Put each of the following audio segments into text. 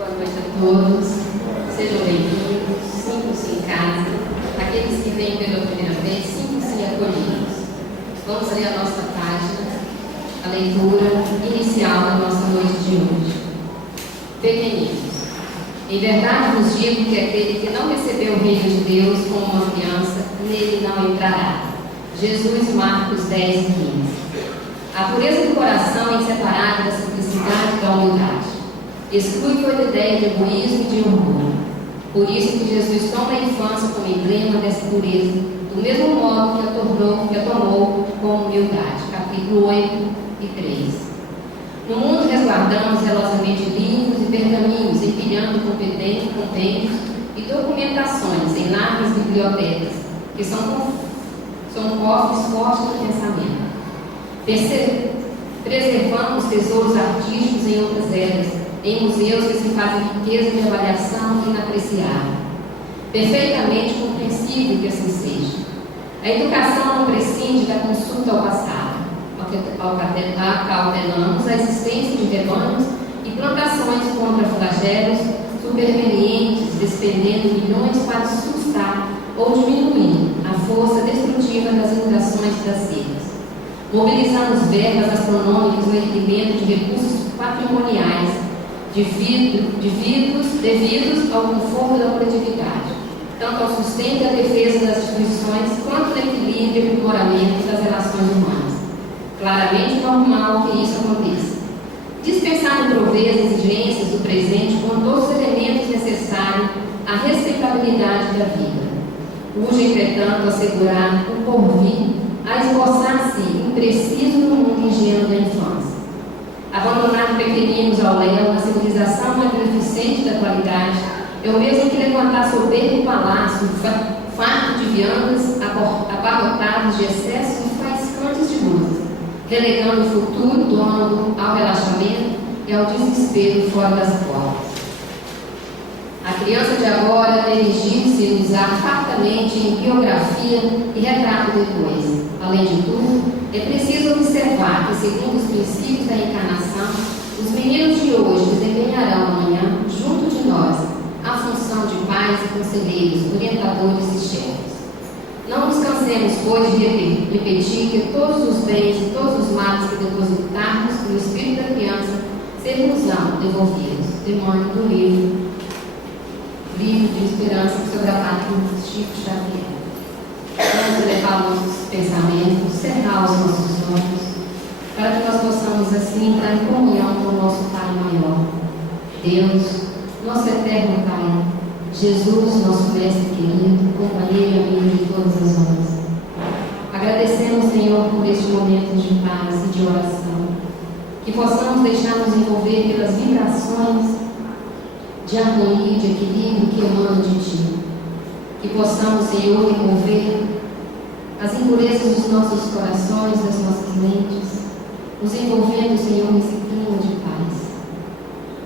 Boa noite a todos, sejam bem-vindos, sintam-se em casa. Aqueles que vêm pela primeira vez, sintam-se acolhidos. Vamos ler a nossa página, a leitura inicial da nossa noite de hoje. Pequeninos, em verdade vos digo que aquele que não recebeu o reino de Deus como uma criança, nele não entrará. Jesus, Marcos 10, 15. A pureza do coração é inseparável da simplicidade e da humildade. Exclui toda ideia de egoísmo e de orgulho. Por isso que Jesus toma a infância como emblema dessa pureza, do mesmo modo que a tomou com humildade. Capítulo 8 e 3. No mundo resguardamos zelosamente livros e pergaminhos, empilhando compêndios e documentações em largas bibliotecas, que são cofres fortes do pensamento. Preservamos tesouros artísticos em outras eras, em museus que se fazem riqueza de avaliação inapreciável. Perfeitamente compreensível que assim seja. A educação não prescinde da consulta ao passado. Acautelamos a existência de rebanhos e plantações contra flagelos supervenientes, despendendo milhões para sustar ou diminuir a força destrutiva das inundações e das secas. Mobilizamos verbas astronômicas no erguimento de recursos patrimoniais devidos ao conforto da coletividade, tanto ao sustento e à defesa das instituições, quanto ao equilíbrio e aprimoramento das relações humanas. Claramente normal que isso aconteça. Dispensar e prover as exigências do presente com todos os elementos necessários à respeitabilidade da vida. Urge, entretanto, assegurar o porvir, a esboçar-se impreciso no mundo ingênuo da infância. Abandonar pequeninos ao léu na civilização magnificente da atualidade é o mesmo que levantar soberbo palácio, farto de viandas, abarrotados de excesso e faiscantes de luz, relegando o futuro dono ao relaxamento e ao desespero fora das portas. A criança de agora dirigir-se e usar fartamente em biografia e retrato depois. Além de tudo, é preciso observar que, segundo os princípios da encarnação, os meninos de hoje desempenharão amanhã, junto de nós, a função de pais e conselheiros, orientadores e chefes. Não nos cansemos, pois, de repetir que todos os bens e todos os males que depositarmos no espírito da criança serão devolvidos. Demônio do livro de Esperança sobre a Pátria, Chico Xavier. Vamos elevar nossos pensamentos, cerrar os nossos olhos, para que nós possamos assim entrar em comunhão com o nosso Pai maior. Deus, nosso eterno Pai, Jesus, nosso mestre querido, companheiro e amigo de todas as horas. Agradecemos, Senhor, por este momento de paz e de oração, que possamos deixar-nos envolver pelas vibrações de harmonia e de equilíbrio que emanam de Ti. Que possamos, Senhor, remover as impurezas dos nossos corações, das nossas mentes, nos envolvendo, Senhor, nesse clima de paz.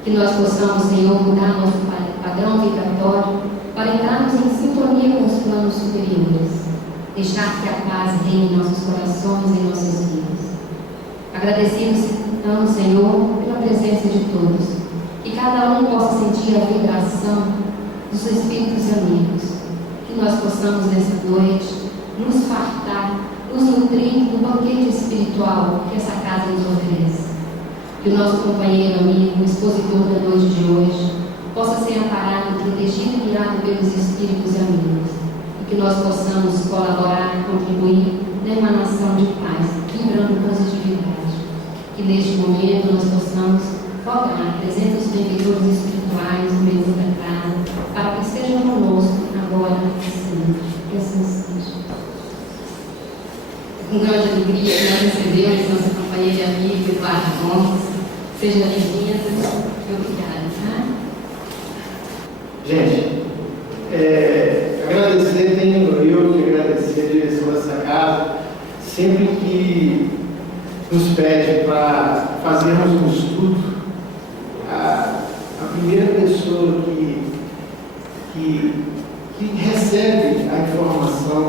Que nós possamos, Senhor, mudar nosso padrão vibratório para entrarmos em sintonia com os planos superiores. Deixar que a paz reine em nossos corações e em nossas vidas. Agradecidos, então, Senhor, pela presença de todos. Que cada um possa sentir a vibração dos espíritos amigos. Que nós possamos nessa noite nos fartar, nos nutrir do banquete espiritual que essa casa nos oferece. Que o nosso companheiro amigo, o expositor da noite de hoje, possa ser amparado, protegido e guiado pelos espíritos amigos. E que nós possamos colaborar, contribuir na emanação de paz, vibrando positividade. Que neste momento nós possamos rogar, presente os benfeitores espirituais no meio da casa, para que estejam conosco agora e sempre. Que assim seja. Com grande alegria que nós recebemos nossa companheira e amiga Eduardo Gomes. Seja bem-vinda e obrigada. Tá? Gente, agradecer, tenho eu que agradecer a direção dessa casa, sempre que nos pede para fazermos um estudo. A primeira pessoa que recebe a informação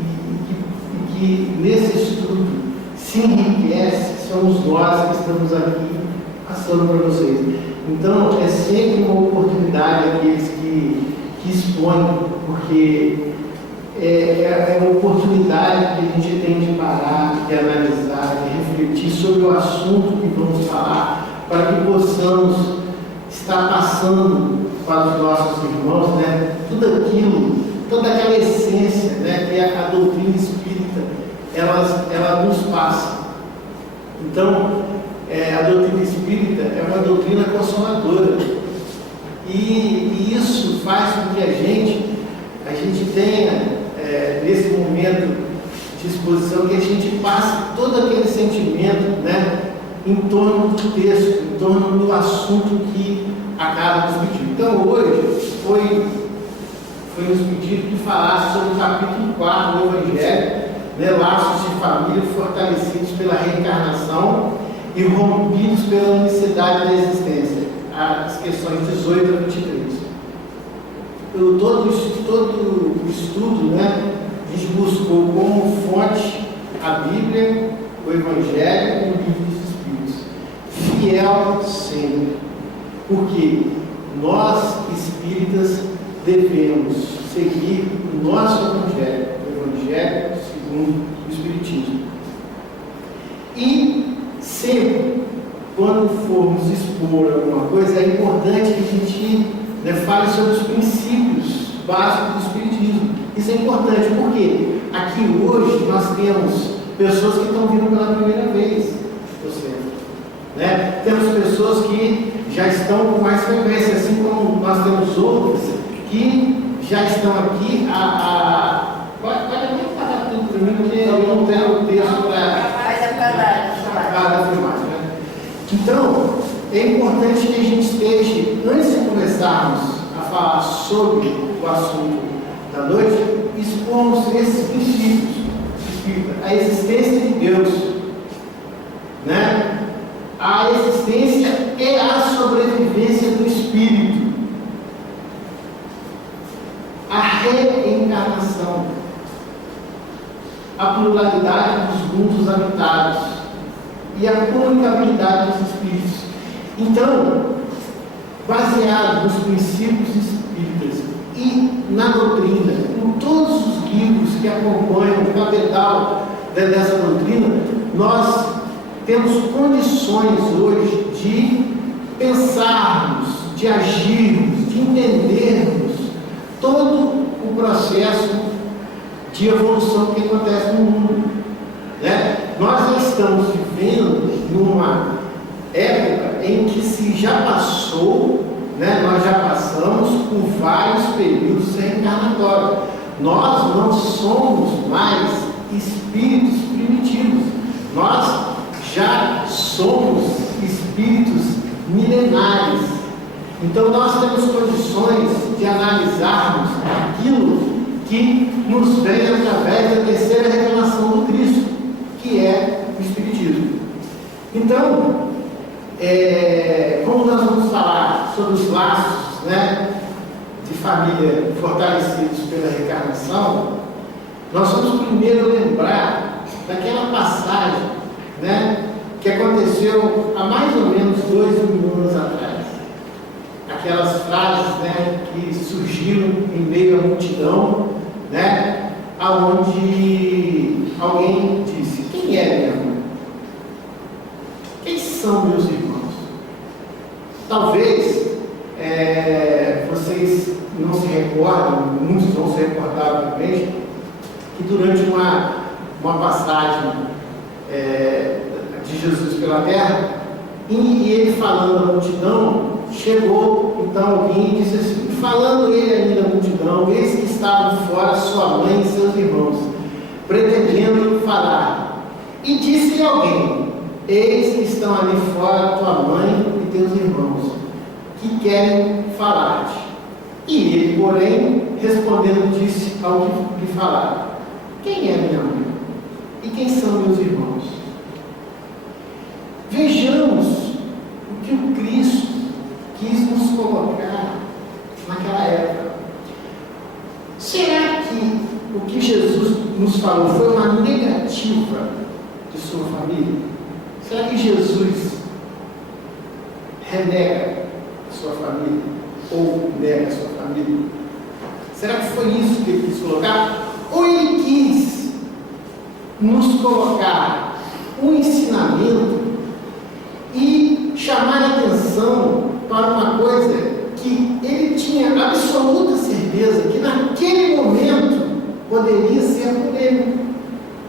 e que nesse estudo se enriquece somos nós que estamos aqui passando para vocês. Então, é sempre uma oportunidade àqueles que expõem, porque é uma oportunidade que a gente tem de parar, de analisar, de refletir sobre o assunto que vamos falar, para que possamos estar passando para os nossos irmãos, né, tudo aquilo, toda aquela essência, né, que a doutrina espírita ela nos passa. Então, a doutrina espírita é uma doutrina consoladora, e isso faz com que a gente tenha, nesse momento de exposição, que a gente passe todo aquele sentimento, né, em torno do texto, em torno do assunto que a casa nos pediu. Então, hoje foi nos pedido que falasse sobre o capítulo 4 do Evangelho, né, laços de família fortalecidos pela reencarnação e rompidos pela unicidade da existência, as questões 18 a 23. Todo o estudo, né, a gente buscou como fonte a Bíblia, o Evangelho e o Livro dos Espíritos. Fiel sempre, porque nós, espíritas, devemos seguir o nosso Evangelho, o Evangelho segundo o Espiritismo. E sempre, quando formos expor alguma coisa, é importante que a gente, né, fale sobre os princípios básicos do Espiritismo. Isso é importante porque aqui hoje nós temos pessoas que estão vindo pela primeira vez, né? Temos pessoas que já estão com mais frequência, assim como nós temos outras que já estão aqui pode falar tudo para mim, porque eu não tenho o texto para a filmagem, né? Então, é importante que a gente esteja, antes de começarmos a falar sobre o assunto da noite, expomos esses princípios, a existência de Deus, né? A existência é a sobrevivência do Espírito, a reencarnação, a pluralidade dos mundos habitados e a comunicabilidade dos Espíritos. Então, baseado nos princípios espíritas e na doutrina, em todos os livros que acompanham o capital dessa doutrina, nós temos condições hoje de pensarmos, de agirmos, de entendermos todo o processo de evolução que acontece no mundo, né? Nós já estamos vivendo numa época em que se já passou, né? Nós já passamos por vários períodos reencarnatórios. Nós não somos mais espíritos primitivos. Nós já somos espíritos milenares. Então nós temos condições de analisarmos aquilo que nos vem através da terceira revelação do Cristo, que é o Espiritismo. Então, como nós vamos falar sobre os laços, né, de família fortalecidos pela reencarnação, nós vamos primeiro lembrar daquela passagem, né, que aconteceu há mais ou menos 2.000 anos atrás. Aquelas frases, né, que surgiram em meio à multidão, né, aonde alguém disse: quem é minha mãe? Quem são meus irmãos? Talvez vocês não se recordam, muitos vão se recordar obviamente, que durante uma passagem de Jesus pela terra, e ele falando à multidão, chegou então alguém e disse assim, falando ele ainda à multidão: eis que estavam fora sua mãe e seus irmãos, pretendendo falar. E disse-lhe alguém: eis que estão ali fora tua mãe e teus irmãos, que querem falar-te. E ele, porém, respondendo, disse ao que lhe falaram: quem é minha mãe? E quem são meus irmãos? Vejamos o que o Cristo quis nos colocar naquela época. Será que o que Jesus nos falou foi uma negativa de sua família? Será que Jesus renega a sua família ou nega a sua família? Será que foi isso que ele quis colocar? Ou ele quis nos colocar um ensinamento e chamar a atenção para uma coisa que ele tinha absoluta certeza que naquele momento poderia ser polêmico,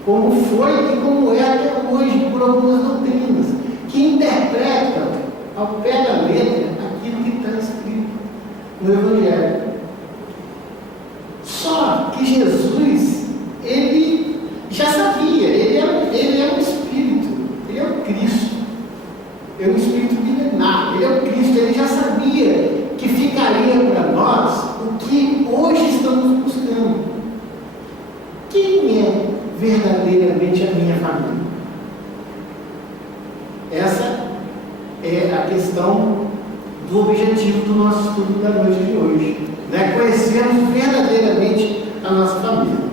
como foi e como é até hoje por algumas doutrinas, que interpretam ao pé da letra aquilo que está escrito no Evangelho. Só que Jesus, ele já sabia, ele é um Espírito, ele é o Cristo, é um Espírito milenar, ele é o Cristo, ele já sabia que ficaria para nós o que hoje estamos buscando. Quem é verdadeiramente a minha família? Essa é a questão do objetivo do nosso estudo da noite de hoje, né? Conhecermos verdadeiramente a nossa família.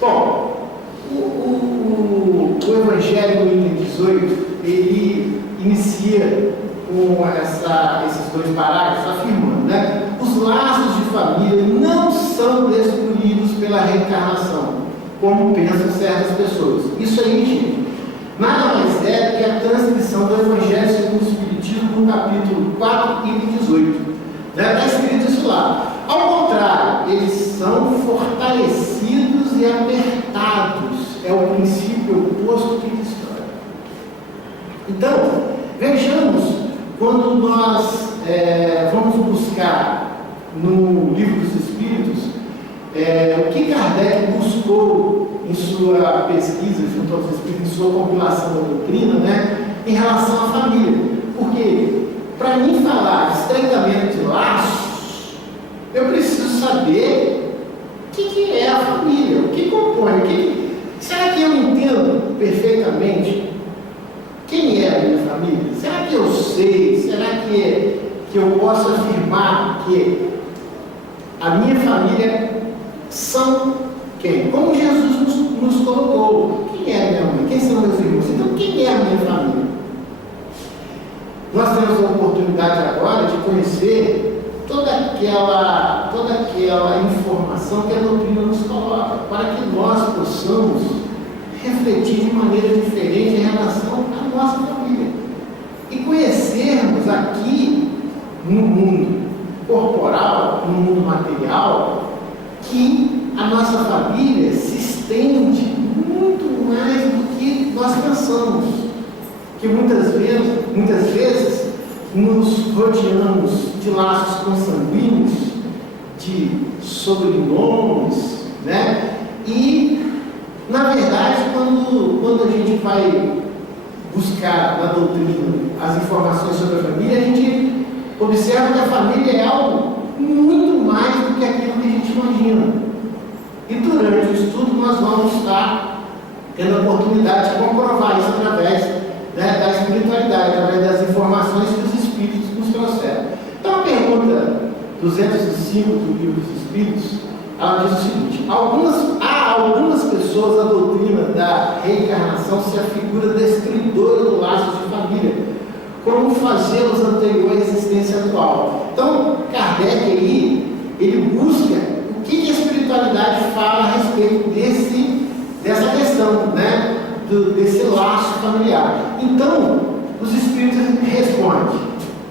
Bom, o Evangelho no item 18, ele inicia com esses dois parágrafos afirmando, né? Os laços de família não são destruídos pela reencarnação, como pensam certas pessoas. Isso aí, gente, nada mais é do que a transcrição do Evangelho segundo o Espiritismo no capítulo 4, item 18. Está escrito isso lá. Ao contrário, eles são fortalecidos e apertados. É o princípio oposto que destrói. Então, vejamos, quando nós vamos buscar no Livro dos Espíritos, o que Kardec buscou em sua pesquisa junto aos Espíritos, em sua compilação da doutrina, né, em relação à família. Porque, para mim falar de estreitamento de laços, eu preciso saber o que é a família, o que compõe, será que eu entendo perfeitamente quem é a minha família? Será que eu sei? Será que eu posso afirmar que a minha família são quem? Como Jesus nos colocou. Quem é a minha mãe? Quem são meus irmãos? Então, quem é a minha família? Nós temos a oportunidade agora de conhecer toda aquela informação que a doutrina nos coloca, para que nós possamos refletir de maneira diferente em relação à nossa família e conhecermos aqui no mundo corporal, no mundo material, que a nossa família se estende muito mais do que nós pensamos, que muitas vezes nos rodeamos de laços consanguíneos, de sobrenomes, né? E na verdade, quando a gente vai buscar na doutrina as informações sobre a família, a gente observa que a família é algo muito mais do que aquilo que a gente imagina. E durante o estudo nós vamos estar tendo a oportunidade de comprovar isso através, né, da espiritualidade, através das informações que os Espíritos nos trouxeram. Então a pergunta 205 do Livro dos Espíritos, ela diz o seguinte: há algumas pessoas, a doutrina da reencarnação se afigura destruidora do laço de família, como fazê-los anterior à existência atual. Então, Kardec aí, ele busca o que a espiritualidade fala a respeito dessa questão, né, desse laço familiar. Então, os Espíritos respondem,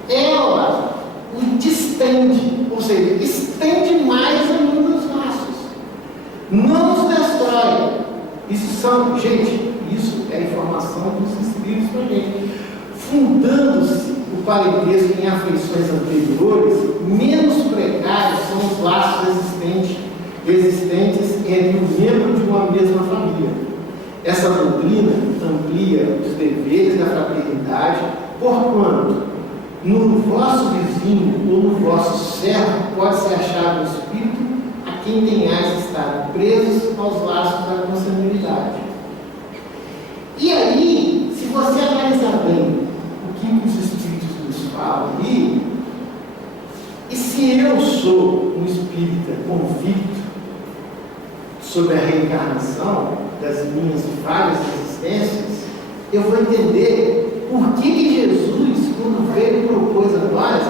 ela o distende, ou seja, estende mais ainda os laços, não os destrói. Isso é a informação dos Espíritos para a gente. Fundando-se o parentesco em afeições anteriores, menos precários são os laços existentes entre o membro de uma mesma família. Essa doutrina amplia os deveres da fraternidade, porquanto no vosso vizinho ou no vosso servo pode ser achado um espírito a quem tenhais estado presos aos laços da consanguinidade. E aí, se você analisar bem o que os Espíritos nos falam ali, e se eu sou um espírita convicto sobre a reencarnação das minhas várias existências, eu vou entender por que Jesus, quando veio e propôs a nós,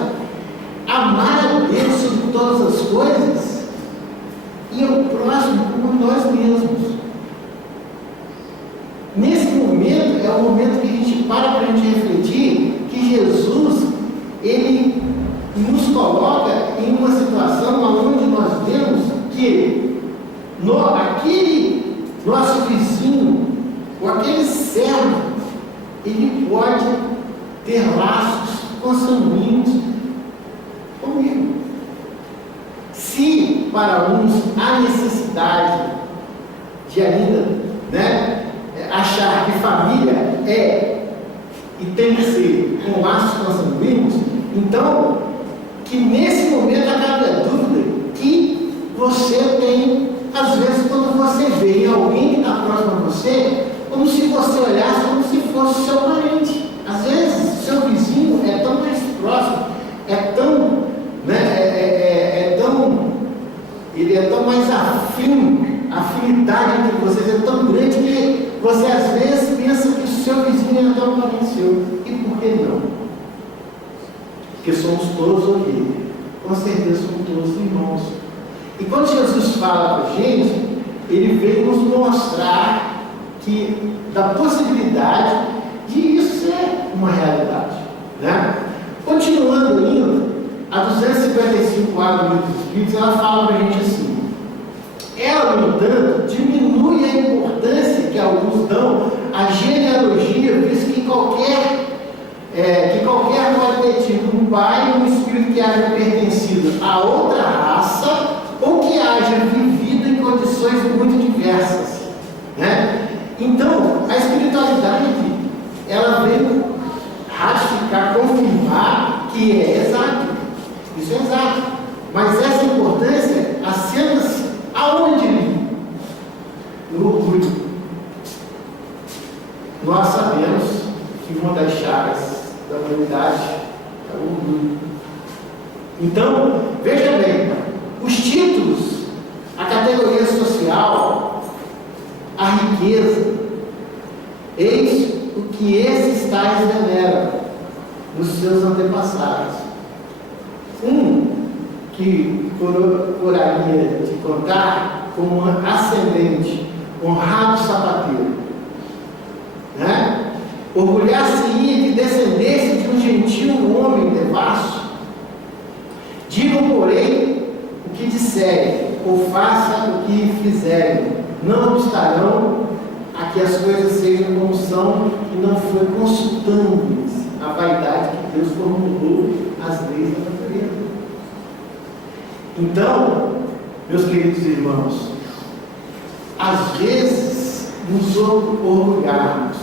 nós mesmos. Nesse momento, é o momento que a gente para a gente refletir que Jesus, ele nos coloca em uma situação onde nós vemos que aquele nosso vizinho, ou aquele servo, ele pode ter laços consanguíneos comigo. Se para uns há necessidade de ainda, achar que família é e tem que ser com laços consanguíneos, então, que nesse momento acabe a dúvida que você tem, às vezes, quando você vê em alguém que está próximo a você, como se você olhasse como se fosse seu parente. Às vezes, seu vizinho é tão mais próximo, ele é tão mais a afinidade entre vocês é tão grande que você às vezes pensa que o seu vizinho é tão parente seu. E por que não? Porque somos todos aqui. Com certeza somos todos irmãos. E quando Jesus fala para a gente, ele veio nos mostrar que da possibilidade de isso ser uma realidade. Continuando ainda, a 255 Água dos Espíritos, ela fala para a gente assim: ela, no entanto, diminui a importância que alguns dão à genealogia, visto que qualquer pode ter tido um pai e um espírito que haja pertencido a outra raça ou que haja vivido em condições muito diversas. Então, a espiritualidade, ela veio ratificar, confirmar que é exato. Isso é exato. Mas essa importância assenta-se aonde? No orgulho. Nós sabemos que uma das chagas da humanidade é o orgulho. Então, veja bem, os títulos, a categoria social, a riqueza, eis o que esses tais veneram nos seus antepassados. Que coraria de contar como um ascendente, honrado sapateiro, orgulhar-se-ia de descendência de um gentil homem devasso. Digam, porém, o que disserem, ou façam o que fizerem, não obstarão a que as coisas sejam como são, e não foi consultando-lhes a vaidade que Deus formulou as leis da natureza. Então, meus queridos irmãos, às vezes nos orgulharmos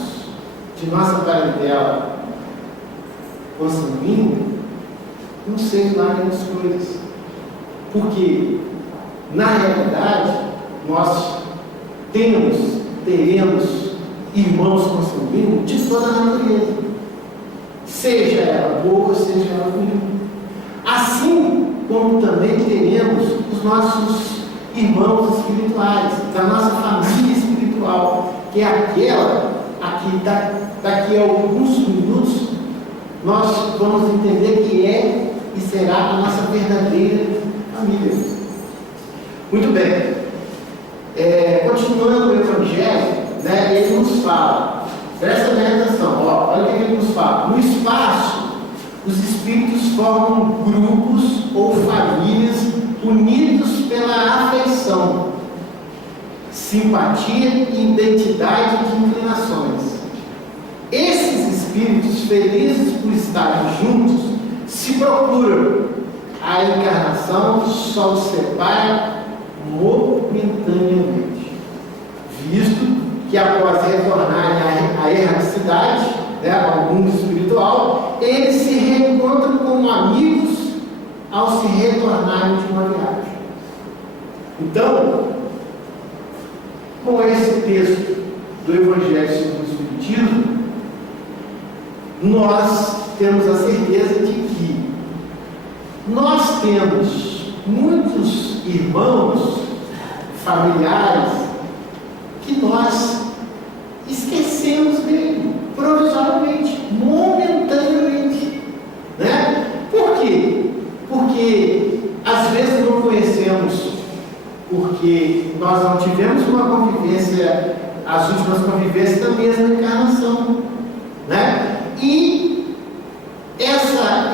de nossa parentela consanguínea, não sei lá grandes coisas, porque na realidade nós teremos irmãos consanguíneos de toda a natureza, seja ela boa, seja ela ruim. Assim como também teremos os nossos irmãos espirituais, da nossa família espiritual, que é aquela aqui, daqui a alguns minutos, nós vamos entender que é e será a nossa verdadeira família. Muito bem. Continuando o Evangelho, ele nos fala, presta bem atenção, olha o que ele nos fala. No espaço, os espíritos formam grupos ou famílias unidos pela afeição, simpatia e identidade de inclinações. Esses espíritos, felizes por estarem juntos, se procuram. A encarnação só os separa momentaneamente, visto que após retornarem à erraticidade, ao mundo espiritual, eles se reencontram como amigos ao se retornarem de uma viagem. Então, com esse texto do Evangelho segundo o Espiritismo, nós temos a certeza de que nós temos muitos irmãos, familiares, que nós esquecemos dele, provisoriamente, momentaneamente. Por quê? Porque às vezes não conhecemos por porque nós não tivemos uma convivência, as últimas convivências da mesma encarnação, né? E essa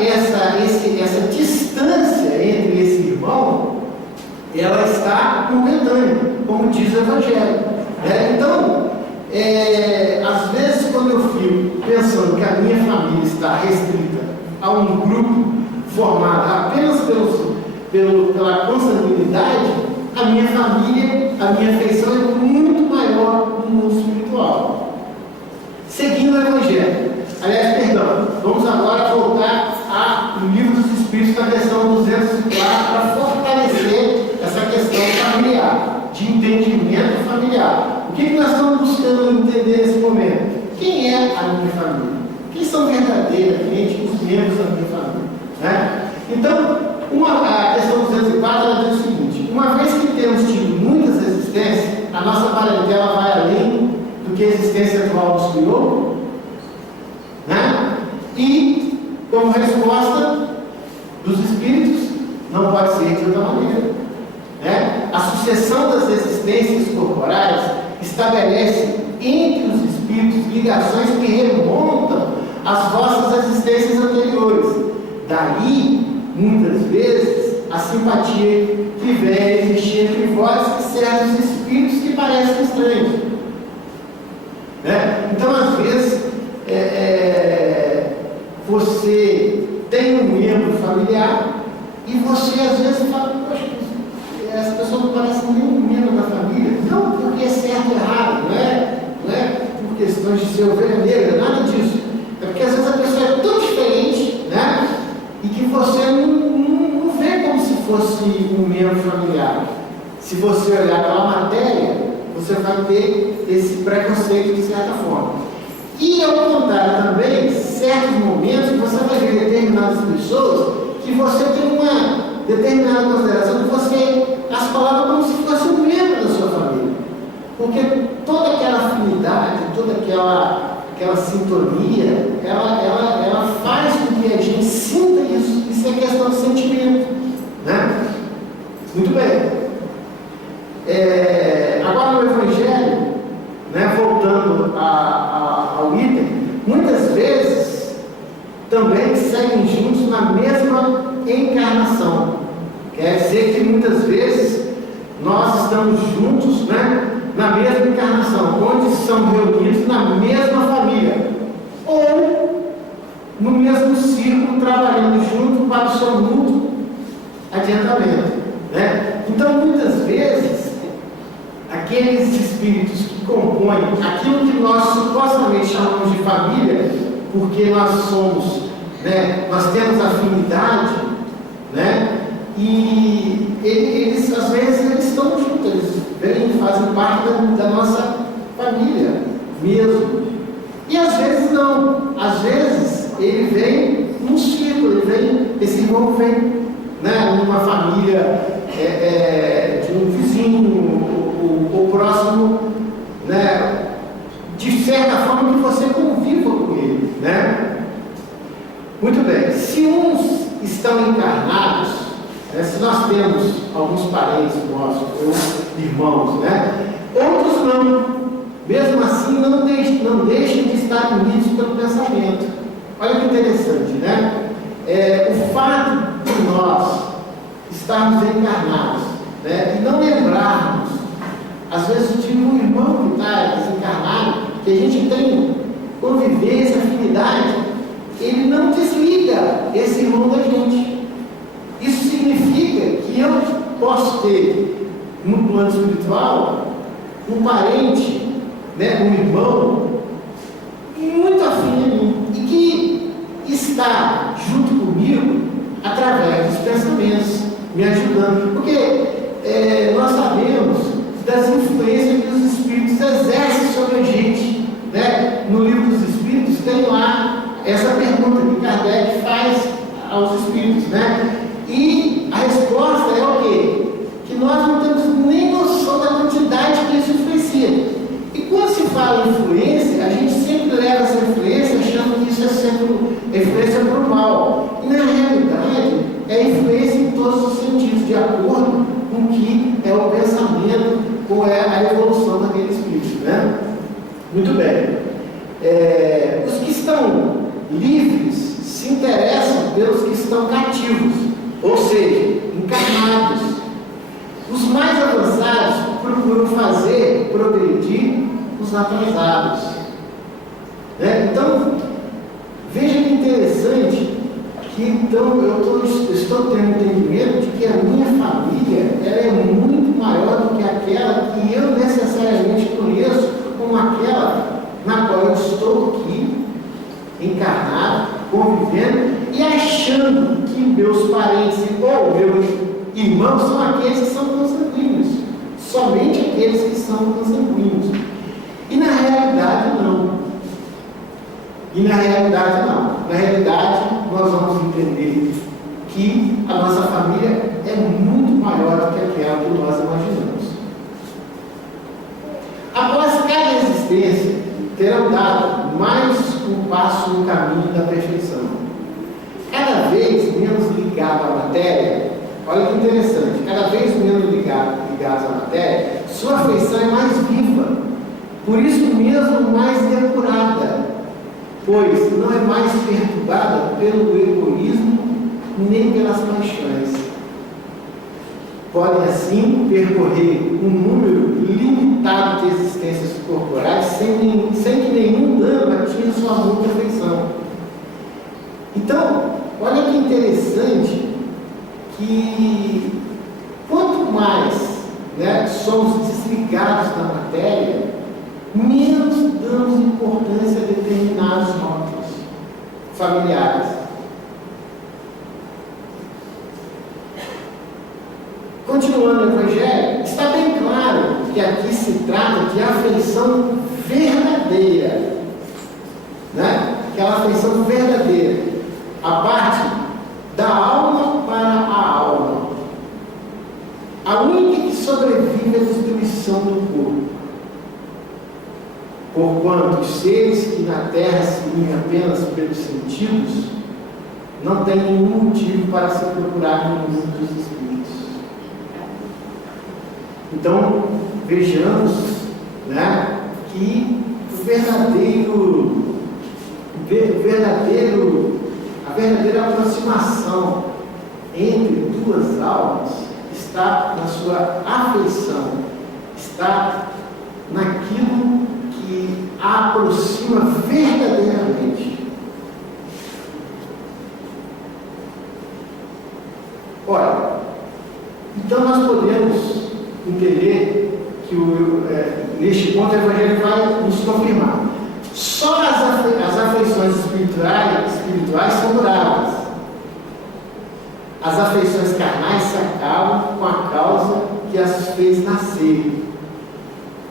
distância entre esse irmão, ela está momentânea, como diz o Evangelho, né? Então, às vezes, quando eu fico pensando que a minha família está restrita a um grupo formado apenas pela consanguinidade, a minha família, a minha afeição é muito maior no mundo espiritual. Seguindo o Evangelho. Aliás, perdão, vamos agora voltar ao Livro dos Espíritos, na questão 204, para fortalecer essa questão familiar, de entendimento familiar. O que nós estamos buscando entender nesse momento? Quem é a minha família? Quem são verdadeiramente os membros da minha família? Né? Então, a questão 204 ela diz o seguinte: uma vez que temos tido muitas existências, a nossa parentela vai além do que a existência atual nos criou, né? E, como resposta dos espíritos, não pode ser de outra maneira, né? A sucessão das existências corporais estabelece entre os espíritos ligações que remontam às vossas existências anteriores. Daí, muitas vezes, a simpatia que vem a existir entre vós e certos espíritos que parecem estranhos, né? Então, às vezes, você tem um membro familiar e você, às vezes, fala: poxa, essa pessoa não parece nenhum membro da família. Não porque é certo ou errado, não é por questões de ser ovelha negra, nada disso. É porque, às vezes, a pessoa é tão diferente, né? E que você não vê como se fosse um membro familiar. Se você olhar pela matéria, você vai ter esse preconceito de certa forma. E ao contrário também, certos momentos você vai ver determinadas pessoas que você tem uma determinada consideração de você as palavras como se fosse um membro da sua família. Porque toda aquela afinidade, toda aquela sintonia, ela faz com que a gente sinta isso. Isso é questão de sentimento, né? Muito bem. Agora no Evangelho, né, voltando ao item, muitas vezes também seguem juntos na mesma encarnação. Quer dizer que muitas vezes nós estamos juntos, né, na mesma encarnação, onde são reunidos na mesma família, ou no mesmo círculo, trabalhando junto para o seu mútuo adiantamento, né? Então, muitas vezes, aqueles espíritos que compõem aquilo que nós supostamente chamamos de família, porque nós somos, né, nós temos afinidade, né? E eles, às vezes, eles estão juntos, eles vêm, fazem parte da nossa família mesmo. E às vezes não, às vezes ele vem num círculo, esse irmão vem, né, numa família de um vizinho, ou próximo, né, de certa forma que você conviva com ele, né? Muito bem, se uns estão encarnados, se nós temos alguns parentes nossos, ou irmãos, né? Outros não. Mesmo assim, não deixam de estar unidos pelo pensamento. Olha que interessante, né? O fato de nós estarmos encarnados, né, e não lembrarmos, às vezes, de um irmão que está desencarnado, que a gente tem convivência, afinidade, ele não desliga esse irmão da gente. Isso significa que eu posso ter, no plano espiritual, um parente, né, um irmão, muito afim a mim, e que está junto comigo através dos pensamentos, me ajudando. Porque nós sabemos das influências que os espíritos exercem sobre a gente, né? No Livro dos Espíritos tem lá essa pergunta que Kardec faz aos espíritos, né? E a resposta é o quê? Que nós não temos nem noção da quantidade que isso influencia. E quando se fala em influência, a gente sempre leva essa influência achando que isso é sempre influência para o mal. E na realidade, é influência em todos os sentidos, de acordo com o que é o pensamento qual é a evolução daquele espírito, né? Muito bem. Os que estão livres se interessam pelos que estão cativos, ou seja, encarnados. Os mais avançados procuram fazer progredir os atrasados. Né? Então, veja que interessante que então eu estou tendo entendimento de que a minha família ela é muito maior do que aquela que eu necessariamente conheço como aquela na qual eu estou aqui, encarnado, convivendo e achando que meus parentes ou meus irmãos são aqueles que são consanguíneos, somente aqueles que são consanguíneos. E na realidade não. Na realidade, nós vamos entender que a nossa família é muito maior do que aquela que nós imaginamos. Após cada existência, terão dado mais um passo no caminho da perfeição. Cada vez menos ligado à matéria, olha que interessante, cada vez menos ligados à matéria, sua afeição é mais viva, por isso mesmo mais depurada, pois não é mais perturbada pelo egoísmo nem pelas paixões. Podem assim percorrer um número limitado de existências corporais sem que nenhum dano atinja sua muita perfeição. Então, olha que interessante que quanto mais somos desligados da matéria, menos damos importância a determinados rótulos familiares. Continuando o Evangelho, está bem claro que aqui se trata de afeição verdadeira, aquela afeição verdadeira, a parte da alma para a alma. A única que sobrevive é a destruição do corpo. Porquanto os seres que na terra se unem apenas pelos sentidos, não têm nenhum motivo para se procurar no mundo dos espíritos. Então, vejamos que a verdadeira aproximação entre duas almas está na sua afeição, está naquilo que a aproxima verdadeiramente. Ora, então nós podemos entender que neste ponto o Evangelho vai nos confirmar. Só as afeições espirituais são duráveis. As afeições carnais se acabam com a causa que as fez nascer.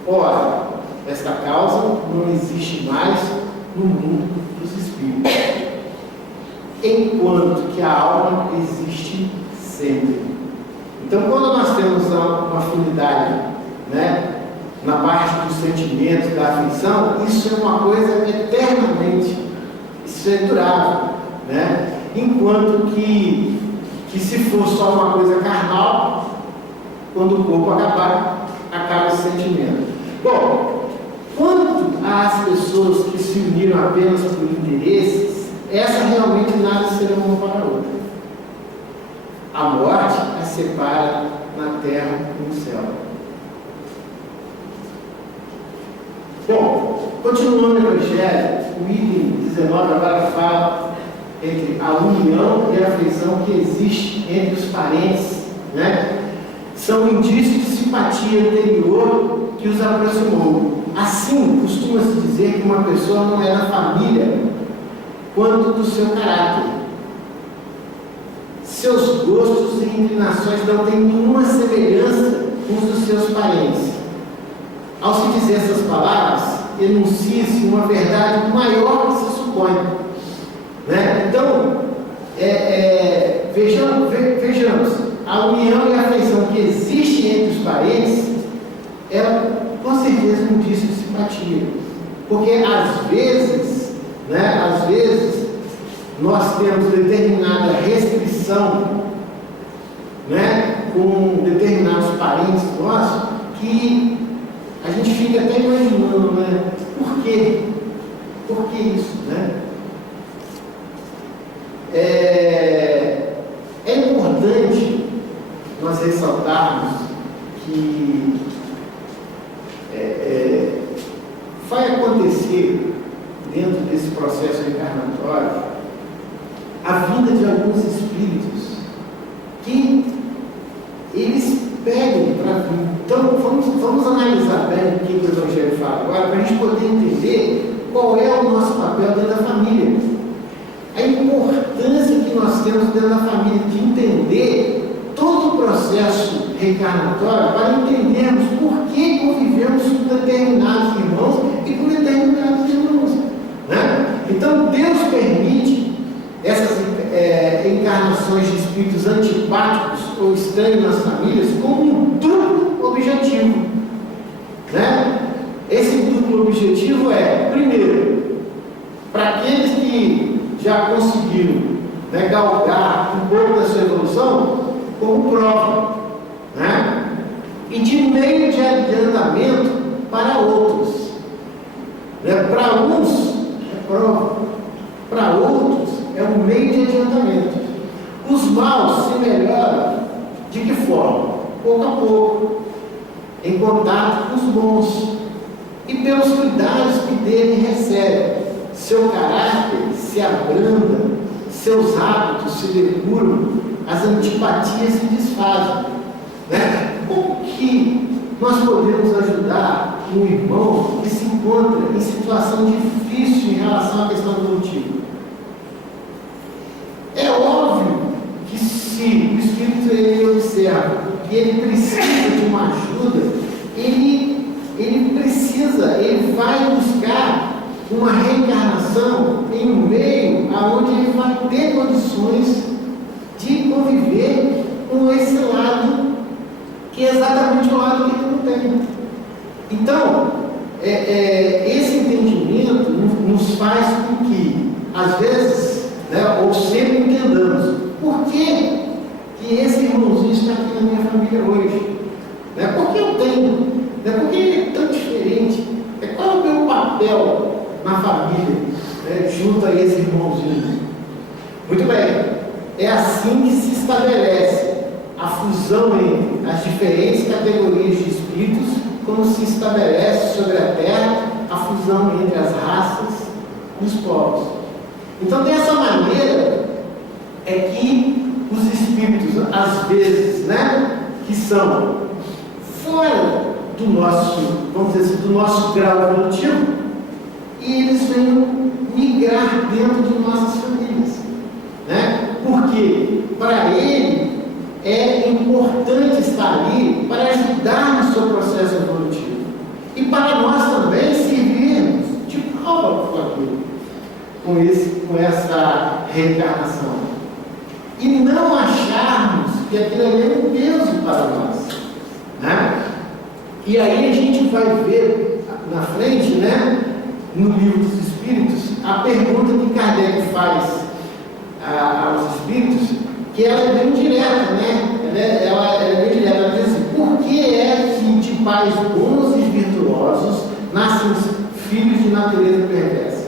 Ora, esta causa não existe mais no mundo dos espíritos, enquanto que a alma existe sempre. Então, quando nós temos uma afinidade, na parte dos sentimentos, da afeição, isso é uma coisa eternamente, isso é durável, enquanto que se for só uma coisa carnal, quando o corpo acabar, acaba o sentimento. Bom, quanto às pessoas que se uniram apenas por interesses, essa realmente nada será uma para a outra. A morte as separa na terra e no céu. Bom, continuando o Evangelho, o item 19 agora fala entre a união e a afeição que existe entre os parentes, São indícios de simpatia anterior que os aproximou. Assim, costuma-se dizer que uma pessoa não é da família quanto do seu caráter. Seus gostos e inclinações não têm nenhuma semelhança com os dos seus parentes. Ao se dizer essas palavras, enuncia-se uma verdade maior que se supõe. Então, vejamos, a união e a afeição que existe entre os parentes é com certeza um indício de simpatia. Porque às vezes nós temos determinada restrição com determinados parentes nossos, que a gente fica até imaginando, né? Por quê? Por que isso, né? É importante nós ressaltarmos que vai acontecer dentro desse processo reencarnatório a vinda de alguns espíritos que eles pedem para vir. Então, vamos analisar bem o que o Evangelho fala agora, para a gente poder entender qual é o nosso papel dentro da família. A importância que nós temos dentro da família de entender todo o processo reencarnatório para entendermos por que convivemos com determinados irmãos e com determinados irmãos, né? Então, Deus permite essas encarnações de espíritos antipáticos ou estranhos nas famílias com um duplo objetivo, né? Esse duplo objetivo é, primeiro, para aqueles que já conseguiram, né, galgar um pouco da sua evolução, como prova, né? E de meio de adiantamento para outros, né? Para uns é prova, para outros é um meio de adiantamento. Os maus se melhoram de que forma? Pouco a pouco, em contato com os bons e pelos cuidados que dele recebe. Seu caráter se abranda, seus hábitos se depuram, as antipatias se desfazem, né? Como que nós podemos ajudar um irmão que se encontra em situação difícil em relação à questão evolutiva? É óbvio que se o Espírito ele observa que ele precisa de uma ajuda, ele vai buscar uma reencarnação em um meio aonde ele vai ter condições de conviver com esse lado que é exatamente o lado que ele não tem. Então, esse entendimento nos faz com que, às vezes, né, ou sempre entendamos por que esse irmãozinho está aqui na minha família hoje, né? Por que eu tenho, né? Por que ele é tão diferente, qual é o meu papel na família, né, junto a esse irmãozinho? Muito bem, é assim que se estabelece a fusão entre as diferentes categorias de espíritos, como se estabelece sobre a Terra a fusão entre as raças e os povos. Então, dessa maneira, é que os espíritos, às vezes, né, que são fora do nosso, vamos dizer assim, do nosso grau evolutivo, e eles vêm migrar dentro de nossas famílias, né? Porque para ele é importante estar ali para ajudar no seu processo evolutivo e para nós também servirmos de prova para ele com essa reencarnação e não acharmos que aquilo ali é um peso para nós, né? E aí a gente vai ver na frente, né, no Livro dos Espíritos, a pergunta que Kardec faz aos espíritos, que ela é bem direta, né? Ela é bem direta. Ela diz assim: por que é que de pais bons e virtuosos nascem filhos de natureza perversa?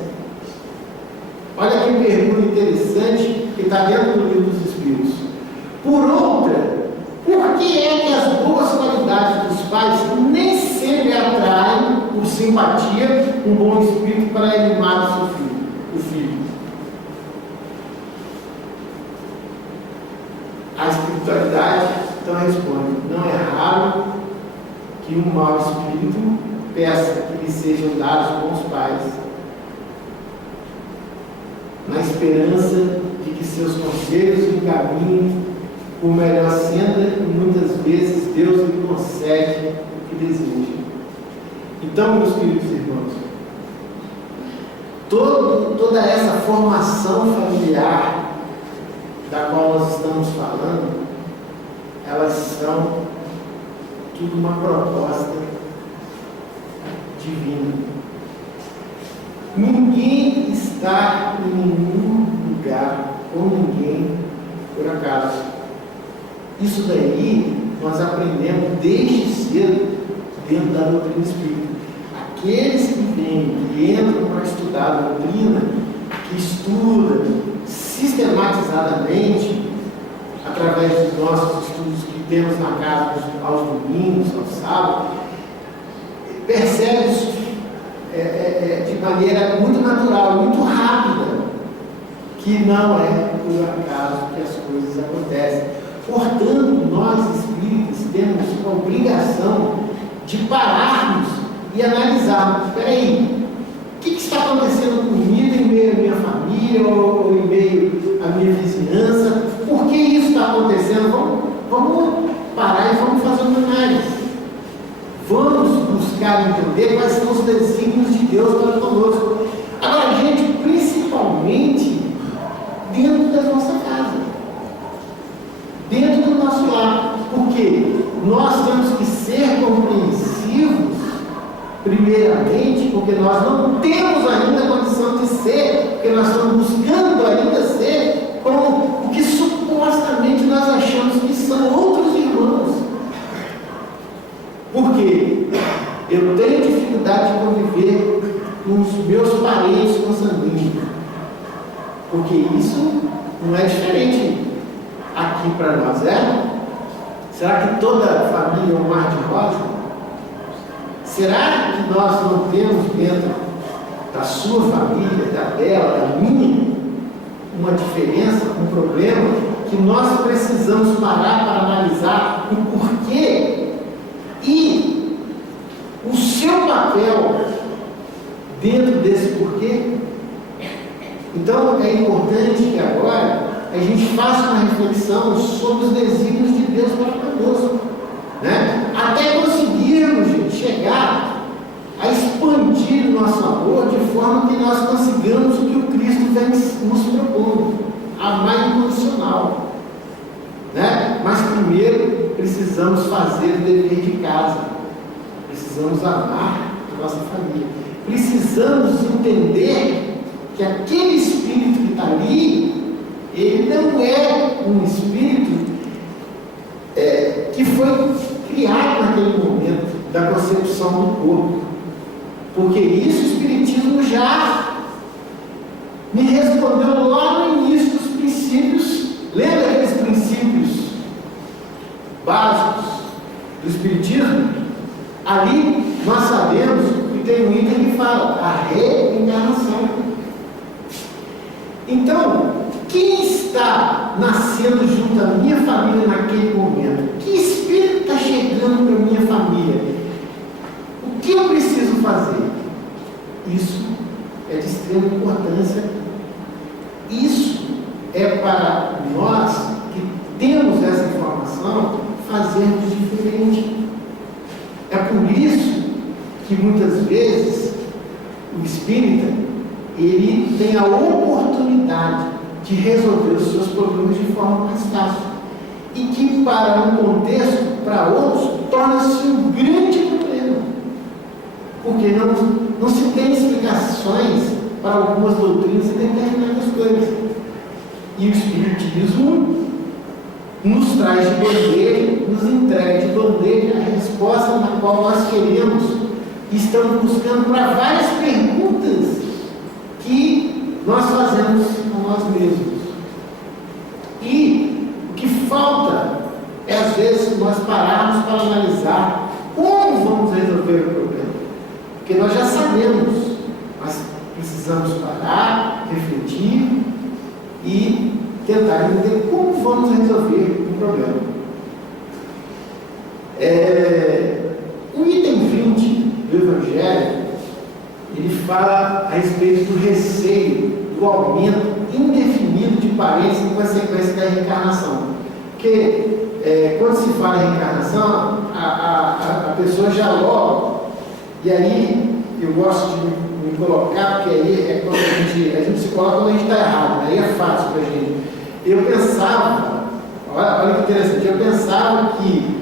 Olha que pergunta interessante que está dentro do Livro dos Espíritos. Por outra, por que é que as boas qualidades dos pais nem sempre atraem por simpatia um bom espírito para animar o filho? A espiritualidade então responde: não é raro que um mau espírito peça que lhe sejam dados bons pais, na esperança de que seus conselhos lhe encaminhem por melhor senda, e muitas vezes Deus lhe concede o que deseja. Então, meus queridos irmãos, toda essa formação familiar da qual nós estamos falando, elas são tudo uma proposta divina. Ninguém está em nenhum lugar com ninguém por acaso. Isso daí nós aprendemos desde cedo dentro da doutrina espírita. Aqueles que vêm, que entram para estudar a doutrina, que estudam sistematizadamente, através dos nossos estudos que temos na casa aos domingos, aos sábados, percebe isso de maneira muito natural, muito rápida, que não é por acaso que as coisas acontecem. Portanto, nós espíritas temos a obrigação de pararmos e analisarmos. Espera aí, o que está acontecendo comigo em meio à minha família ou em meio à minha vizinhança? Por que isso está acontecendo? Vamos parar e vamos fazer uma análise. Vamos buscar entender quais são os desígnios de Deus para conosco. Agora, gente, principalmente dentro da nossa casa, dentro do nosso lar, porque nós temos que ser compreensivos, primeiramente, porque nós não temos ainda condição de ser, porque nós estamos buscando ainda ser como o que supostamente nós achamos que são outros irmãos. Porque eu tenho dificuldade de conviver com os meus parentes consanguíneos, porque isso não é diferente aqui para nós, é? Será que toda família é um mar de rosa? Será que nós não temos dentro da sua família, da dela, da minha, uma diferença, um problema, que nós precisamos parar para analisar o porquê e o seu papel dentro desse porquê? Então é importante que agora a gente faça uma reflexão sobre os desígnios de Deus para conosco, né? Até conseguirmos, gente, chegar a expandir o nosso amor de forma que nós consigamos o que o Cristo vem nos propondo, amar incondicional, né? Mas primeiro precisamos fazer o dever de casa, precisamos amar a nossa família, precisamos entender que aquele espírito que está ali, ele não é um espírito que foi criado naquele momento da concepção do corpo, porque isso o Espiritismo já me respondeu lá no início dos princípios. Lembra aqueles princípios básicos do Espiritismo? Ali nós sabemos que tem um item que fala a reencarnação. Então, quem está nascendo junto à minha família naquele momento? Que espírito está chegando para a minha família? O que eu preciso fazer? Isso é de extrema importância. Isso é para nós que temos essa informação fazermos diferente. É por isso que muitas vezes o espírita ele tem a oportunidade de resolver os seus problemas de forma mais fácil, e que para um contexto, para outros, torna-se um grande problema, porque não se tem explicações para algumas doutrinas e determinadas coisas, e o Espiritismo nos traz de bandeja, nos entrega de bandeja a resposta na qual nós queremos e estamos buscando para várias perguntas que nós fazemos a nós mesmos. E o que falta é, às vezes, nós pararmos para analisar como vamos resolver o problema. Porque nós já sabemos, mas precisamos parar, refletir e tentar entender como vamos resolver o problema. O item 20 do Evangelho, ele fala a respeito do receio, do aumento indefinido de parentes em consequência da reencarnação. Porque quando se fala em reencarnação, a pessoa já logo, e aí eu gosto de me colocar, porque aí é quando a gente se coloca quando a gente está errado, aí é fácil para a gente. Eu pensava, olha que interessante, eu pensava que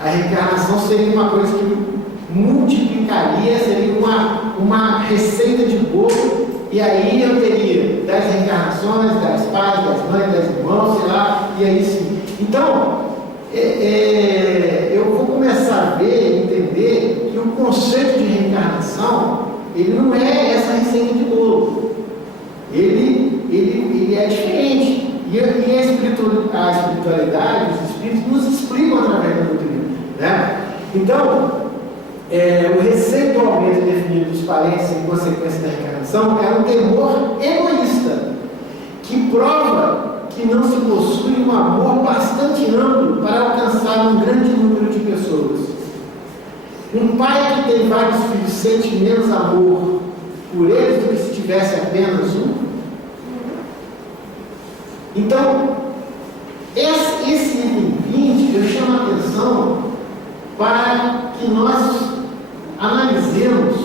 a reencarnação seria uma coisa que multiplicaria, seria uma receita de bolo, e aí eu teria 10 reencarnações, 10 pais, 10 mães, 10 irmãos, sei lá, e aí sim. Então, eu vou começar saber, entender que o conceito de reencarnação, ele não é essa receita de bolo. Ele é diferente. E a espiritualidade, os espíritos nos explicam através da doutrina, né? Então, o receio do aumento definido dos parentes em consequência da reencarnação é um temor egoísta, que prova que não se possui um amor bastante amplo para alcançar um grande número de pessoas. Um pai que tem vários filhos sente menos amor por eles do que se tivesse apenas um. Então, esse item 20 eu chamo a atenção para que nós analisemos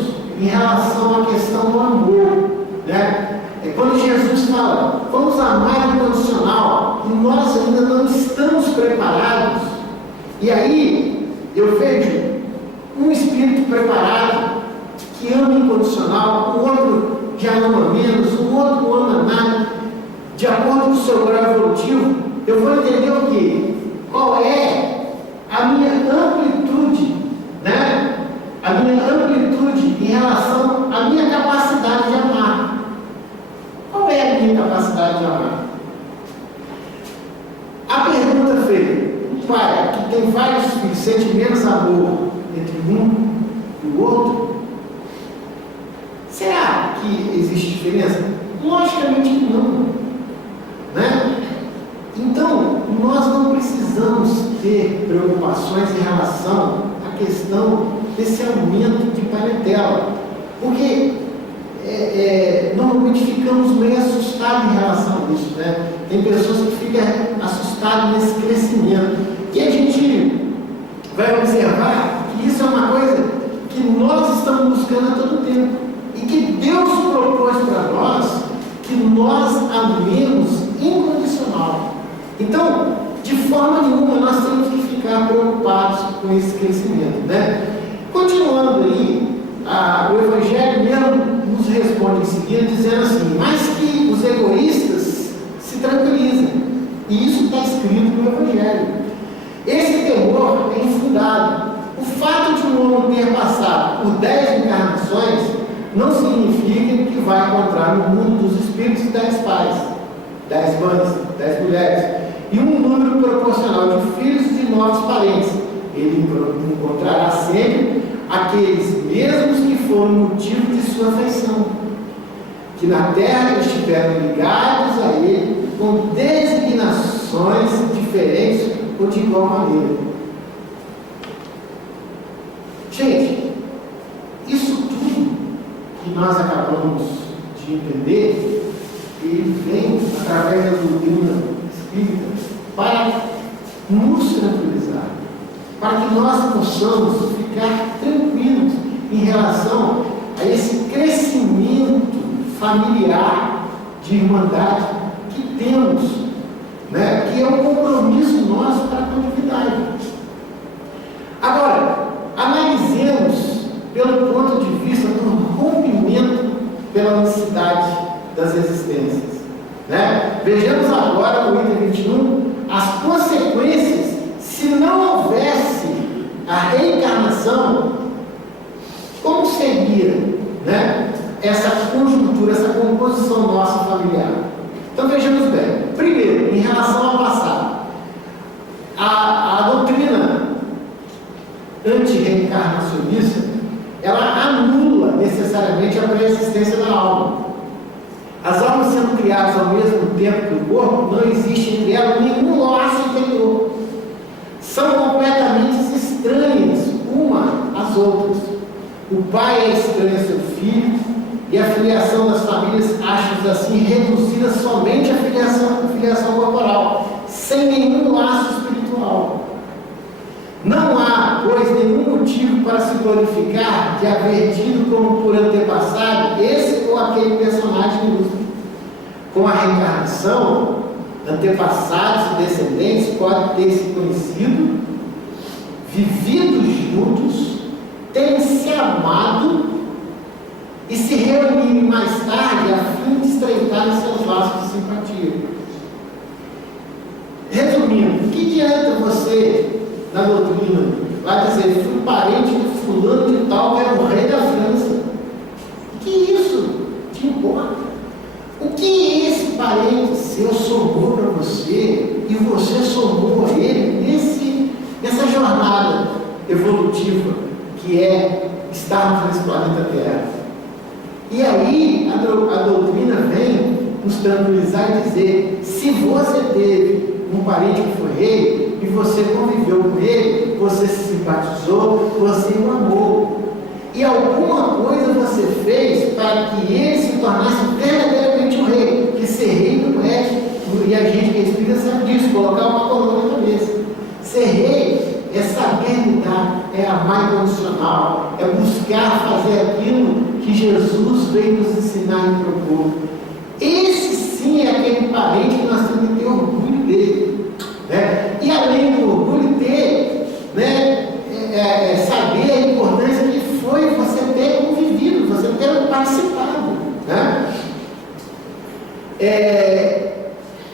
em relação à questão do amor, né? Quando Jesus fala, vamos amar incondicional, e nós ainda não estamos preparados, e aí eu vejo um espírito preparado, que ama incondicional, o outro já ama menos, o outro não ama nada, de acordo com o seu grau evolutivo, eu vou entender o quê? Qual é a minha amplitude, né? A minha amplitude em relação à minha capacidade de amar. Qual é a minha capacidade de amar? A pergunta feita, um pai que tem vários filhos, sente menos amor entre um e o outro, será que existe diferença? Logicamente que não. Né? Então, nós não precisamos ter preocupações em relação à questão desse aumento de parentela, porque normalmente ficamos meio assustados em relação a isso, né? Tem pessoas que ficam assustadas nesse crescimento, e a gente vai observar que isso é uma coisa que nós estamos buscando a todo tempo, e que Deus propôs para nós que nós amemos incondicional. Então, de forma nenhuma, nós temos que ficar preocupados com esse crescimento, né? Continuando aí, o Evangelho mesmo nos responde em seguida, dizendo assim, mas que os egoístas se tranquilizem. E isso está escrito no Evangelho. Esse temor é infundado. O fato de um homem ter passado por 10 encarnações não significa que vai encontrar no mundo dos espíritos 10 pais, 10 mães, 10 mulheres, e um número proporcional de filhos e de novos parentes. Ele encontrará sempre aqueles mesmos que foram motivo de sua afeição, que na terra estiveram ligados a ele com designações diferentes ou de igual maneira. Gente, isso tudo que nós acabamos de entender, ele vem através da doutrina espírita para nos tranquilizar, para que nós possamos ficar tranquilos em relação a esse crescimento familiar de irmandade que temos, né? Que é um compromisso nosso para a coletividade. Agora, analisemos pelo ponto de vista do rompimento pela unicidade das existências, né? Vejamos agora no item 21 as consequências se não houvesse a reencarnação. Como seria, né, essa conjuntura, essa composição nossa familiar? Então vejamos bem. Primeiro, em relação ao passado, a doutrina anti-reencarnacionista, ela anula necessariamente a pré-existência da alma. As almas sendo criadas ao mesmo tempo que o corpo, não existe entre elas nenhum laço interior. São completamente estranhas uma às outras. O pai é estranho a seu filho, e a filiação das famílias acha assim reduzida somente à filiação corporal, sem nenhum laço espiritual. Não há, pois, nenhum motivo para se glorificar de haver tido como por antepassado esse ou aquele personagem ilustre. Com a reencarnação, antepassados e descendentes podem ter se conhecido, vivido juntos, terem se amado e se reunirem mais tarde a fim de estreitarem seus laços de simpatia. Resumindo, o que adianta você, na doutrina vai dizer: fui parente de fulano de tal, que era o rei da França. O que isso te importa? O que esse parente seu somou para você e você somou a ele nessa jornada evolutiva que é estarmos nesse planeta Terra? E aí a doutrina vem nos tranquilizar e dizer: se você teve um parente que foi rei e você conviveu com ele, você se simpatizou, você o amou, e alguma coisa você fez para que ele se tornasse verdadeiramente um rei. Porque ser rei não é, e a gente que é espírita sabe disso, colocar uma coroa na cabeça. Ser rei é saber lidar, é amar incondicional, é buscar fazer aquilo que Jesus veio nos ensinar e propor. Esse sim é aquele parente que nós temos que ter orgulho dele, né? E além do orgulho, ter, né, saber a importância que foi você ter convivido, você ter participado, né?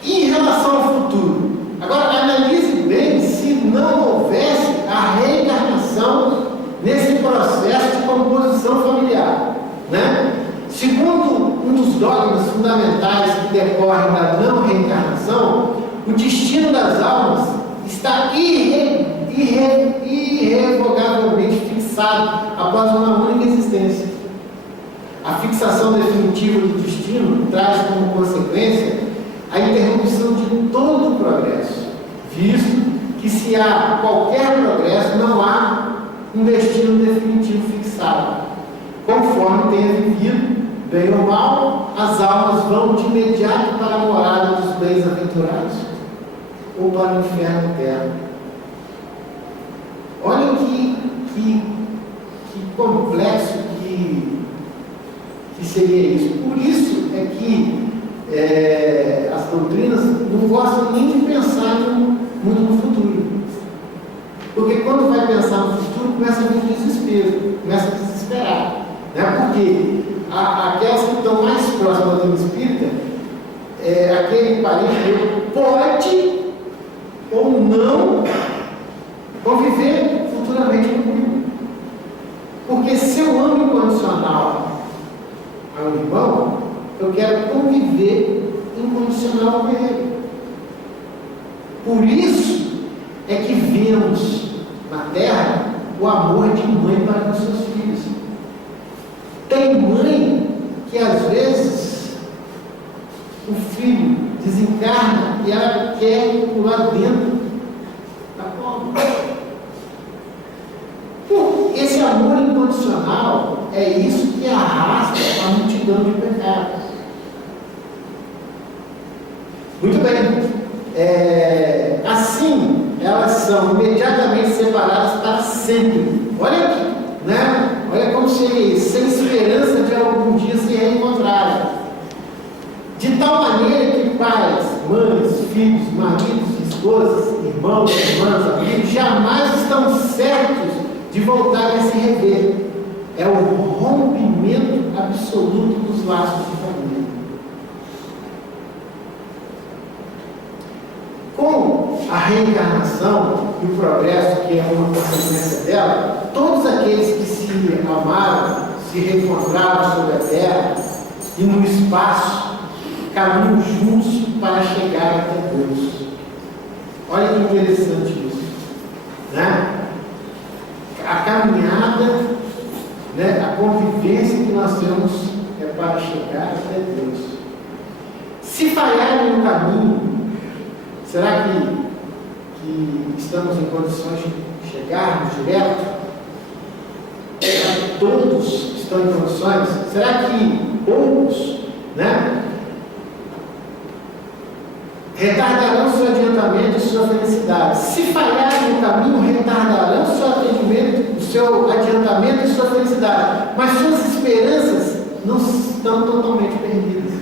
Em relação ao futuro, agora analise bem se não houvesse a reencarnação nesse processo de composição familiar, né? Segundo um dos dogmas fundamentais que decorrem da não reencarnação, o destino das almas está irrevogavelmente fixado após uma única existência. A fixação definitiva do destino traz como consequência a interrupção de todo o progresso, visto que se há qualquer progresso, não há um destino definitivo fixado. Conforme tenha vivido, bem ou mal, as almas vão de imediato para a morada dos bens-aventurados ou para o inferno eterno. Olha que complexo que seria isso. Por isso é que as doutrinas não gostam nem de pensar muito no futuro. Porque quando vai pensar no futuro, começa a vir o desespero, começa a desesperar. Né? Porque aquelas que estão mais próximas do espírita, aquele parente pode ou não conviver futuramente comigo. Porque se eu amo incondicional ao irmão, eu quero conviver incondicional com ele. Por isso é que vemos na Terra o amor de mãe para com seus filhos. Tem mãe que às vezes o filho desencarna e ela quer pular dentro da cova. Esse amor incondicional é isso que arrasta a multidão de pecados. Muito bem. Assim, elas são imediatamente separadas para sempre. Olha aqui, né? Olha como seria isso, sem esperança de algum dia se reencontrarem. De tal maneira que pais, mães, filhos, maridos, esposas, irmãos, irmãs, amigos, jamais estão certos de voltar a se rever. É o rompimento absoluto dos laços de família. Com a reencarnação e o progresso, que é uma consequência dela, todos aqueles que se amaram, se reencontraram sobre a terra e no espaço, caminham juntos para chegar até Deus. Olha que interessante isso, né? A caminhada, né, a convivência que nós temos é para chegar até Deus. Se falharem no caminho, será que estamos em condições de chegarmos direto? Será que todos estão em condições? Será que poucos, né, retardarão seu adiantamento e sua felicidade? Se falharem no caminho, retardarão seu atendimento, seu adiantamento e sua felicidade. Mas suas esperanças não estão totalmente perdidas.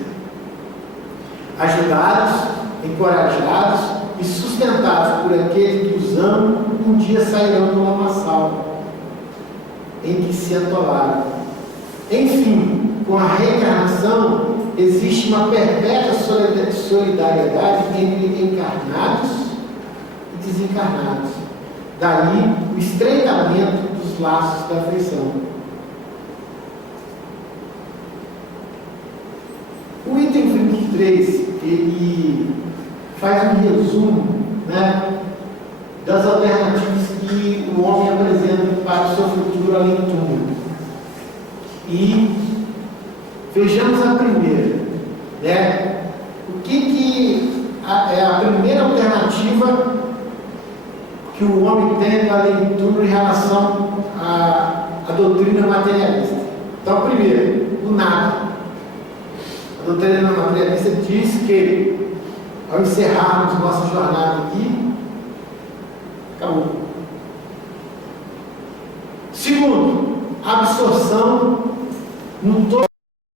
Ajudados, encorajados e sustentados por aquele que os ama, um dia sairão do lamaçal em que se atolaram. Enfim, com a reencarnação, existe uma perpétua solidariedade entre encarnados e desencarnados. daí o estreitamento dos laços da afeição. O item 23, ele faz um resumo, né, das alternativas que o homem apresenta para o seu futuro além do túmulo. E vejamos a primeira, né? O que é a primeira alternativa que o homem tem além do túmulo em relação à doutrina materialista? Então, primeiro, o nada. A doutrina materialista diz que, ao encerrarmos nossa jornada aqui, acabou. Segundo, a absorção no todo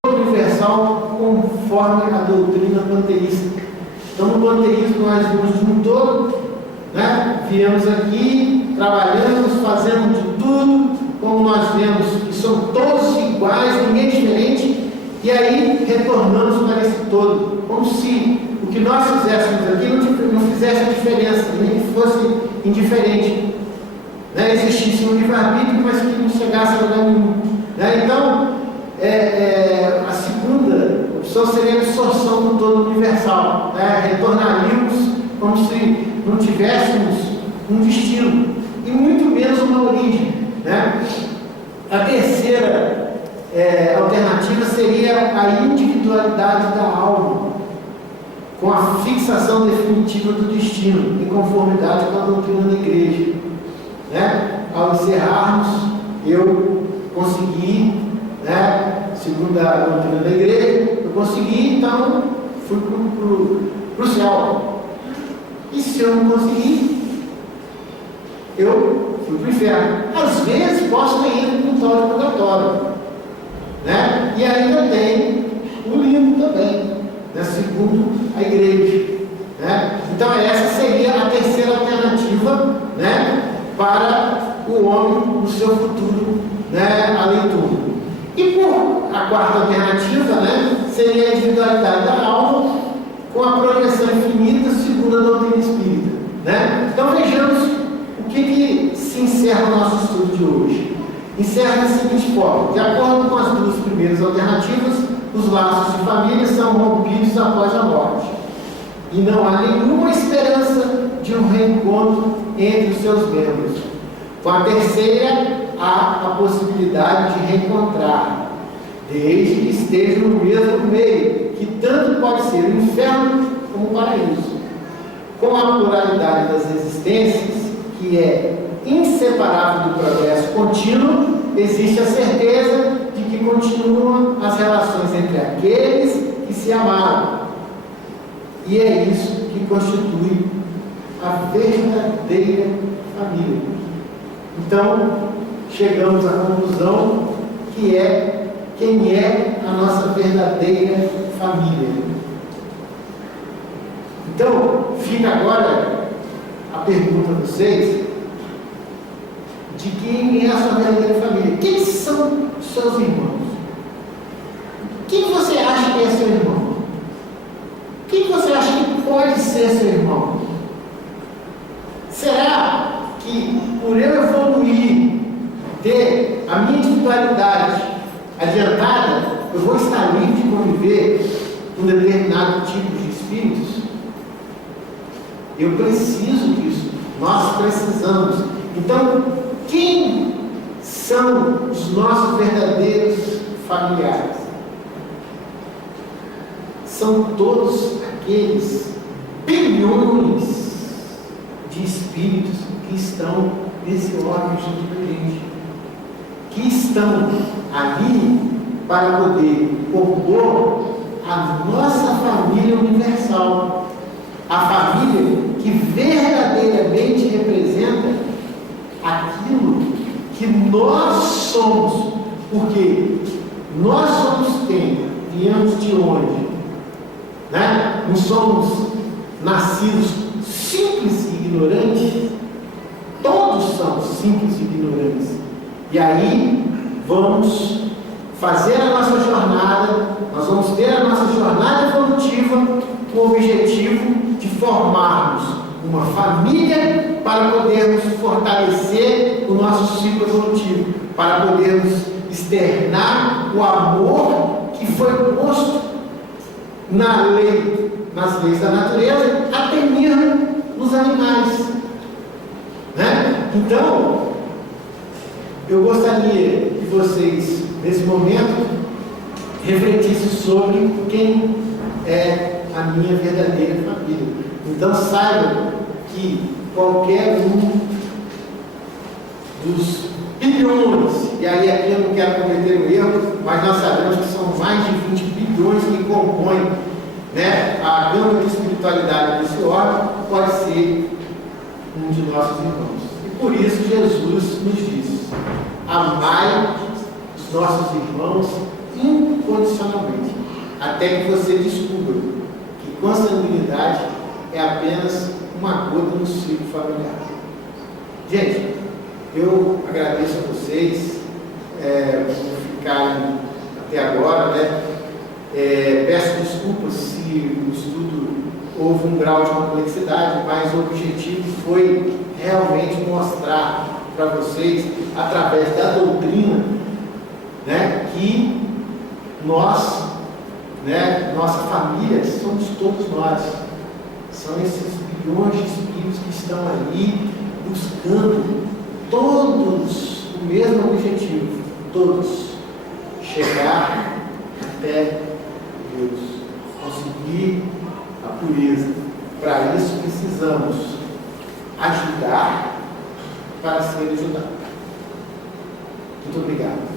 universal conforme a doutrina panteísta. Então, no panteísmo, nós vimos de um todo, né? Viemos aqui, trabalhamos, fazemos de tudo, como nós vemos que são todos iguais, ninguém diferente. E aí retornamos para esse todo, como se o que nós fizéssemos aqui não fizesse a diferença, nem que fosse indiferente, né? Existisse um livre-arbítrio, mas que não chegasse a lugar nenhum, né? Então, a segunda opção seria a absorção do todo universal, né? Retornaríamos como se não tivéssemos um destino, e muito menos uma origem, né? A terceira alternativa seria a individualidade da alma, com a fixação definitiva do destino, em conformidade com a doutrina da igreja, né? Ao encerrarmos, eu consegui, né, segundo a doutrina da igreja, eu consegui, então fui para o céu. E se eu não conseguir, eu fui para o inferno. Às vezes posso ter ido para o purgatório, né? E ainda tem o limbo também, né? Segundo a igreja, né? Então essa seria a terceira alternativa, né, para o homem no seu futuro, né, além de tudo. E por a quarta alternativa, né, seria a individualidade da alma com a progressão infinita segundo a doutrina espírita, né? Então vejamos o que se encerra o nosso estudo de hoje. Encerra da seguinte forma: de acordo com as duas primeiras alternativas, os laços de família são rompidos após a morte, e não há nenhuma esperança de um reencontro entre os seus membros. Com a terceira, há a possibilidade de reencontrar, desde que estejam no mesmo meio, que tanto pode ser o inferno como o paraíso. Com a pluralidade das existências, que é inseparável do progresso contínuo, existe a certeza de que continuam as relações entre aqueles que se amaram. E é isso que constitui a verdadeira família. Então, chegamos à conclusão que é quem é a nossa verdadeira família. Então, fica agora a pergunta a vocês: de quem é a sua verdadeira família? Quem são os seus irmãos? Quem você acha que é seu irmão? Quem você acha que pode ser seu irmão? Será que por eu evoluir, ter a minha individualidade adiantada, eu vou estar livre de conviver com determinado tipo de espíritos? Eu preciso disso, nós precisamos. Então, quem são os nossos verdadeiros familiares? São todos aqueles bilhões de espíritos que estão nesse órgão junto com a gente, que estão ali para poder compor a nossa família universal, a família que verdadeiramente representa aquilo que nós somos, porque nós somos quem? Viemos de onde? Né? Não somos nascidos simples e ignorantes? Todos são simples e ignorantes. E aí vamos fazer a nossa jornada, nós vamos ter a nossa jornada evolutiva com o objetivo de formarmos uma família para podermos fortalecer o nosso ciclo evolutivo, para podermos externar o amor que foi posto nas leis da natureza, até mesmo nos animais. Né? Então, eu gostaria que vocês, nesse momento, refletissem sobre quem é a minha verdadeira família. Então, saibam que qualquer um dos bilhões, e aí aqui eu não quero cometer um erro, mas nós sabemos que são mais de 20 bilhões que compõem, né, a gama de espiritualidade desse órgão, pode ser um de nossos irmãos. E por isso Jesus nos diz: amai os nossos irmãos incondicionalmente, até que você descubra que consanguinidade é apenas uma gota no ciclo familiar. Gente, eu agradeço a vocês por ficarem até agora, né? Peço desculpas se o estudo houve um grau de complexidade, mas o objetivo foi realmente mostrar para vocês, através da doutrina, né, que nós, né, nossa família, somos todos nós. São esses bilhões de espíritos que estão ali buscando todos o mesmo objetivo, todos chegar até Deus, conseguir a pureza. Para isso precisamos ajudar para ser ajudado. Muito obrigado.